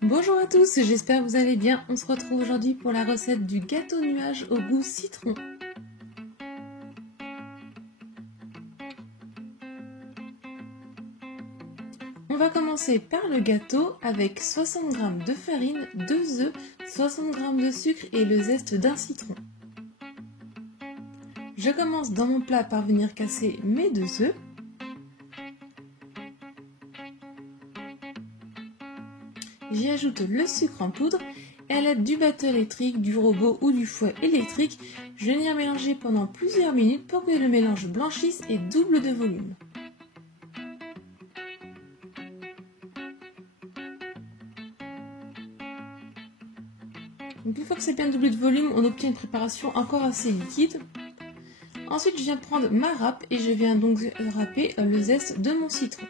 Bonjour à tous, j'espère que vous allez bien. On se retrouve aujourd'hui pour la recette du gâteau nuage au goût citron. On va commencer par le gâteau avec 60 g de farine, 2 œufs, 60 g de sucre et le zeste d'un citron. Je commence dans mon plat par venir casser mes 2 œufs. J'y ajoute le sucre en poudre et à l'aide du batteur électrique, du robot ou du fouet électrique, je vais venir mélanger pendant plusieurs minutes pour que le mélange blanchisse et double de volume. Donc une fois que c'est bien doublé de volume, on obtient une préparation encore assez liquide. Ensuite, je viens prendre ma râpe et je viens donc râper le zeste de mon citron.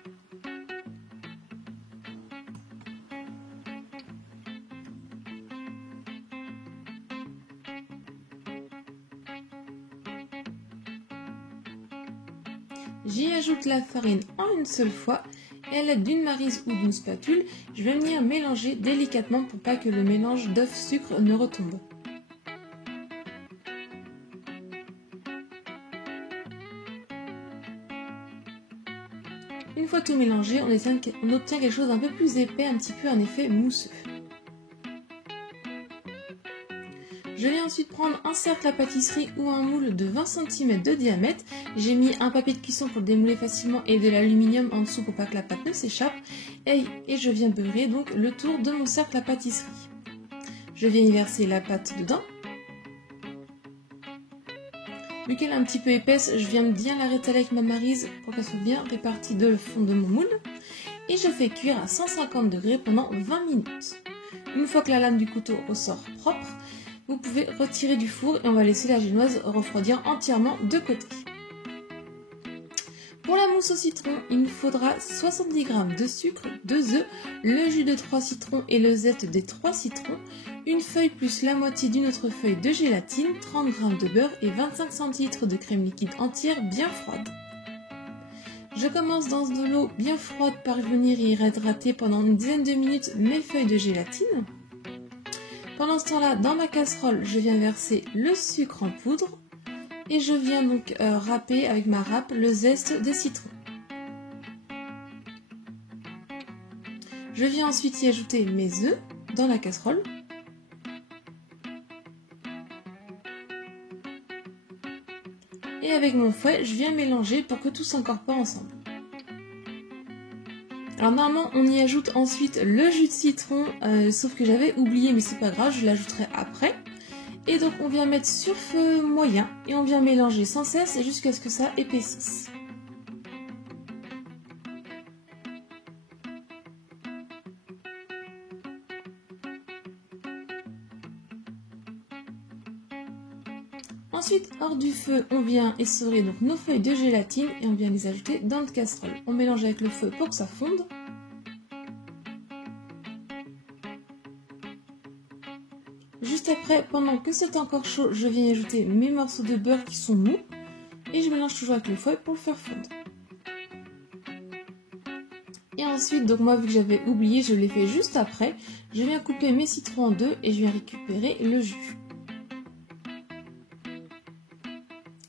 J'y ajoute la farine en une seule fois et à l'aide d'une maryse ou d'une spatule, je vais venir mélanger délicatement pour pas que le mélange d'œuf-sucre ne retombe. Une fois tout mélangé, on obtient quelque chose d'un peu plus épais, un petit peu un effet mousseux. Je vais ensuite prendre un cercle à pâtisserie ou un moule de 20 cm de diamètre. J'ai mis un papier de cuisson pour le démouler facilement et de l'aluminium en dessous pour pas que la pâte ne s'échappe. Et je viens beurrer donc le tour de mon cercle à pâtisserie. Je viens y verser la pâte dedans. Vu qu'elle est un petit peu épaisse, je viens bien la rétaler avec ma maryse pour qu'elle soit bien répartie dans le fond de mon moule. Et je fais cuire à 150 degrés pendant 20 minutes. Une fois que la lame du couteau ressort propre, vous pouvez retirer du four et on va laisser la génoise refroidir entièrement de côté. Pour la mousse au citron, il nous faudra 70 g de sucre, 2 œufs, le jus de 3 citrons et le zeste des 3 citrons, une feuille plus la moitié d'une autre feuille de gélatine, 30 g de beurre et 25 cl de crème liquide entière bien froide. Je commence dans de l'eau bien froide par venir y hydrater pendant une dizaine de minutes mes feuilles de gélatine. Pendant ce temps-là, dans ma casserole, je viens verser le sucre en poudre et je viens donc râper avec ma râpe le zeste des citrons. Je viens ensuite y ajouter mes œufs dans la casserole. Et avec mon fouet, je viens mélanger pour que tout s'incorpore ensemble. Alors normalement, on y ajoute ensuite le jus de citron, sauf que j'avais oublié, mais c'est pas grave, je l'ajouterai après. Et donc on vient mettre sur feu moyen et on vient mélanger sans cesse jusqu'à ce que ça épaississe. Ensuite, hors du feu, on vient essorer donc nos feuilles de gélatine et on vient les ajouter dans notre casserole. On mélange avec le feu pour que ça fonde. Juste après, pendant que c'est encore chaud, je viens ajouter mes morceaux de beurre qui sont mous et je mélange toujours avec le fouet pour le faire fondre. Et ensuite, donc moi vu que j'avais oublié, je l'ai fait juste après, je viens couper mes citrons en deux et je viens récupérer le jus.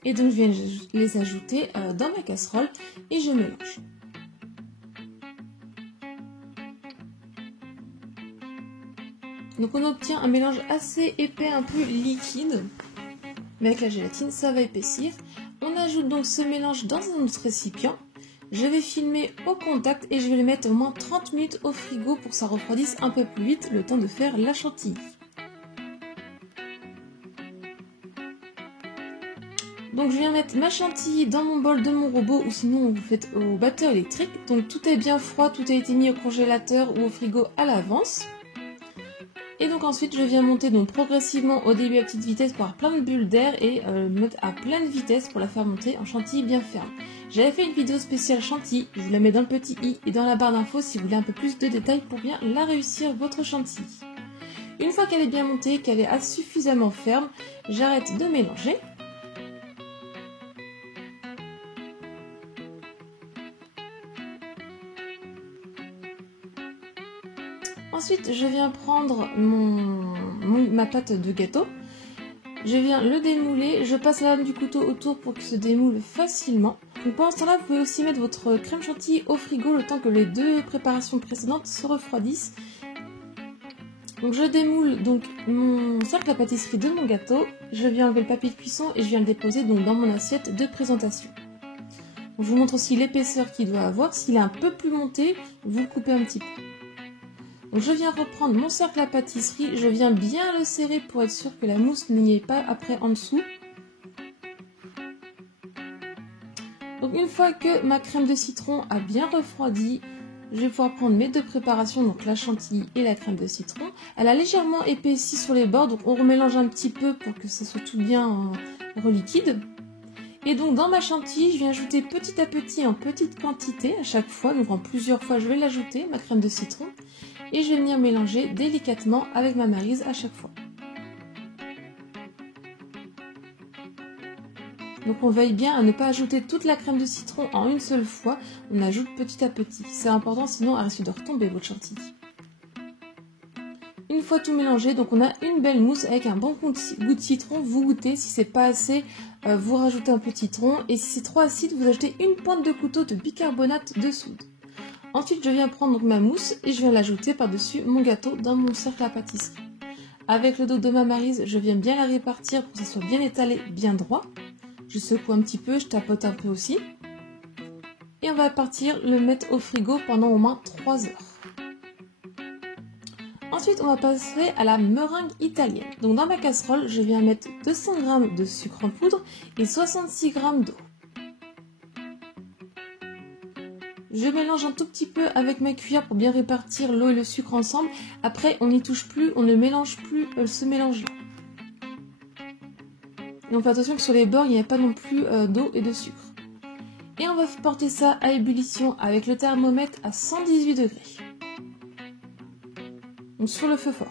Et donc je viens les ajouter dans ma casserole et je mélange. Donc on obtient un mélange assez épais, un peu liquide, mais avec la gélatine ça va épaissir. On ajoute donc ce mélange dans un autre récipient. Je vais filmer au contact et je vais le mettre au moins 30 minutes au frigo pour que ça refroidisse un peu plus vite, le temps de faire la chantilly. Donc je viens mettre ma chantilly dans mon bol de mon robot ou sinon vous faites au batteur électrique. Donc tout est bien froid, tout a été mis au congélateur ou au frigo à l'avance. Et donc ensuite je viens monter donc progressivement au début à petite vitesse pour avoir plein de bulles d'air et mettre à pleine vitesse pour la faire monter en chantilly bien ferme. J'avais fait une vidéo spéciale chantilly, je vous la mets dans le petit i et dans la barre d'infos si vous voulez un peu plus de détails pour bien la réussir votre chantilly. Une fois qu'elle est bien montée, qu'elle est suffisamment ferme, j'arrête de mélanger. Ensuite, je viens prendre ma pâte de gâteau. Je viens le démouler, je passe la lame du couteau autour pour qu'il se démoule facilement. Donc pendant ce temps-là, vous pouvez aussi mettre votre crème chantilly au frigo le temps que les deux préparations précédentes se refroidissent. Donc je démoule donc mon cercle à pâtisserie de mon gâteau, je viens enlever le papier de cuisson et je viens le déposer donc dans mon assiette de présentation. Donc, je vous montre aussi l'épaisseur qu'il doit avoir. S'il est un peu plus monté, vous le coupez un petit peu. Donc je viens reprendre mon cercle à pâtisserie, je viens bien le serrer pour être sûr que la mousse n'y est pas après en dessous. Donc une fois que ma crème de citron a bien refroidi, je vais pouvoir prendre mes deux préparations, donc la chantilly et la crème de citron. Elle a légèrement épaissi sur les bords, donc on remélange un petit peu pour que ça soit tout bien reliquide. Et donc dans ma chantilly, je viens ajouter petit à petit en petite quantité à chaque fois, donc en plusieurs fois je vais l'ajouter, ma crème de citron. Et je vais venir mélanger délicatement avec ma maryse à chaque fois. Donc on veille bien à ne pas ajouter toute la crème de citron en une seule fois, on ajoute petit à petit. C'est important sinon elle risque de retomber votre chantilly. Une fois tout mélangé, donc on a une belle mousse avec un bon goût de citron. Vous goûtez, si c'est pas assez, vous rajoutez un peu de citron. Et si c'est trop acide, vous ajoutez une pointe de couteau de bicarbonate de soude. Ensuite, je viens prendre donc ma mousse et je viens l'ajouter par-dessus mon gâteau dans mon cercle à pâtisserie. Avec le dos de ma maryse, je viens bien la répartir pour que ça soit bien étalé, bien droit. Je secoue un petit peu, je tapote un peu aussi. Et on va partir le mettre au frigo pendant au moins 3 heures. Ensuite, on va passer à la meringue italienne. Donc dans ma casserole, je viens mettre 200 g de sucre en poudre et 66 g d'eau. Je mélange un tout petit peu avec ma cuillère pour bien répartir l'eau et le sucre ensemble. Après, on n'y touche plus, on ne mélange plus ce mélange-là. Et on fait attention que sur les bords, il n'y ait pas non plus d'eau et de sucre. Et on va porter ça à ébullition avec le thermomètre à 118 degrés. Donc sur le feu fort.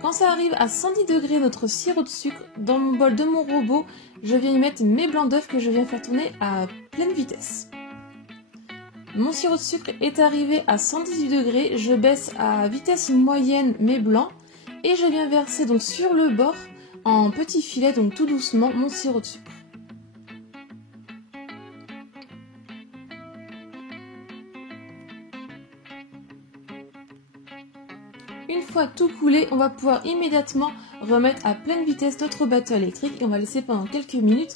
Quand ça arrive à 110 degrés notre sirop de sucre, dans mon bol de mon robot, je viens y mettre mes blancs d'œufs que je viens faire tourner à pleine vitesse. Mon sirop de sucre est arrivé à 118 degrés, je baisse à vitesse moyenne mes blancs et je viens verser donc sur le bord en petits filets, donc tout doucement, mon sirop de sucre. Une fois tout coulé, on va pouvoir immédiatement remettre à pleine vitesse notre bateau électrique et on va laisser pendant quelques minutes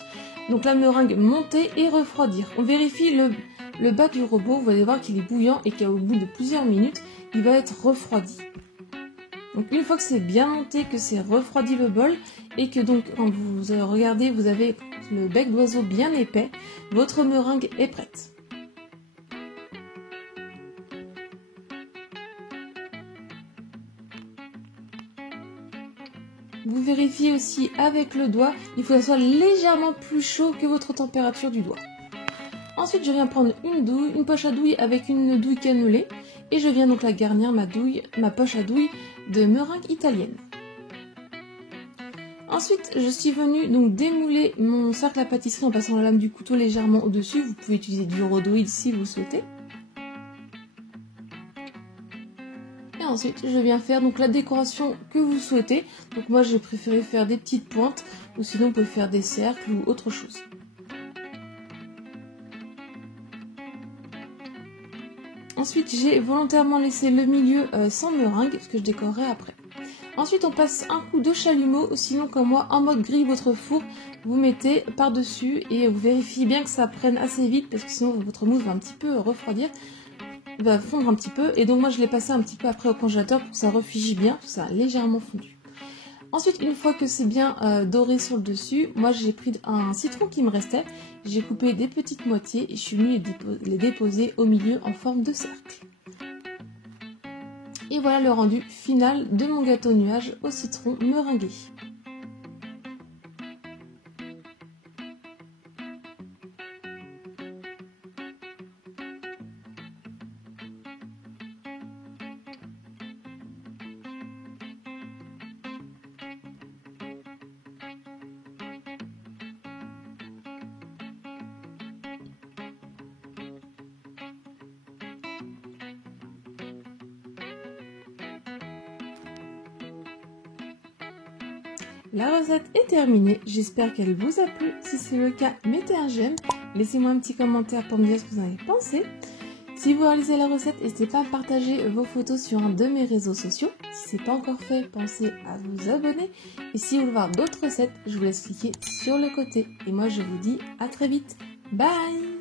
donc la meringue monter et refroidir. On vérifie le bas du robot, vous allez voir qu'il est bouillant et qu'au bout de plusieurs minutes, il va être refroidi. Donc une fois que c'est bien monté, que c'est refroidi le bol et que donc quand vous regardez, vous avez le bec d'oiseau bien épais, votre meringue est prête. Vous vérifiez aussi avec le doigt, il faut que ça soit légèrement plus chaud que votre température du doigt. Ensuite, je viens prendre une poche à douille avec une douille cannelée et je viens donc la garnir ma poche à douille de meringue italienne. Ensuite, je suis venue donc démouler mon cercle à pâtisserie en passant la lame du couteau légèrement au-dessus. Vous pouvez utiliser du rhodoïde si vous le souhaitez. Et ensuite, je viens faire donc la décoration que vous souhaitez. Donc moi, j'ai préféré faire des petites pointes ou sinon, vous pouvez faire des cercles ou autre chose. Ensuite, j'ai volontairement laissé le milieu sans meringue, parce que je décorerai après. Ensuite, on passe un coup de chalumeau, sinon comme moi, en mode grille votre four, vous mettez par-dessus et vous vérifiez bien que ça prenne assez vite, parce que sinon votre mousse va un petit peu refroidir, va fondre un petit peu. Et donc moi, je l'ai passé un petit peu après au congélateur pour que ça refroidisse bien, parce que ça a légèrement fondu. Ensuite, une fois que c'est bien doré sur le dessus, moi j'ai pris un citron qui me restait, j'ai coupé des petites moitiés et je suis venue les déposer au milieu en forme de cercle. Et voilà le rendu final de mon gâteau nuage au citron meringué. La recette est terminée, j'espère qu'elle vous a plu. Si c'est le cas, mettez un j'aime, laissez-moi un petit commentaire pour me dire ce que vous en avez pensé. Si vous réalisez la recette, n'hésitez pas à partager vos photos sur un de mes réseaux sociaux. Si ce n'est pas encore fait, pensez à vous abonner. Et si vous voulez voir d'autres recettes, je vous laisse cliquer sur le côté. Et moi, je vous dis à très vite. Bye!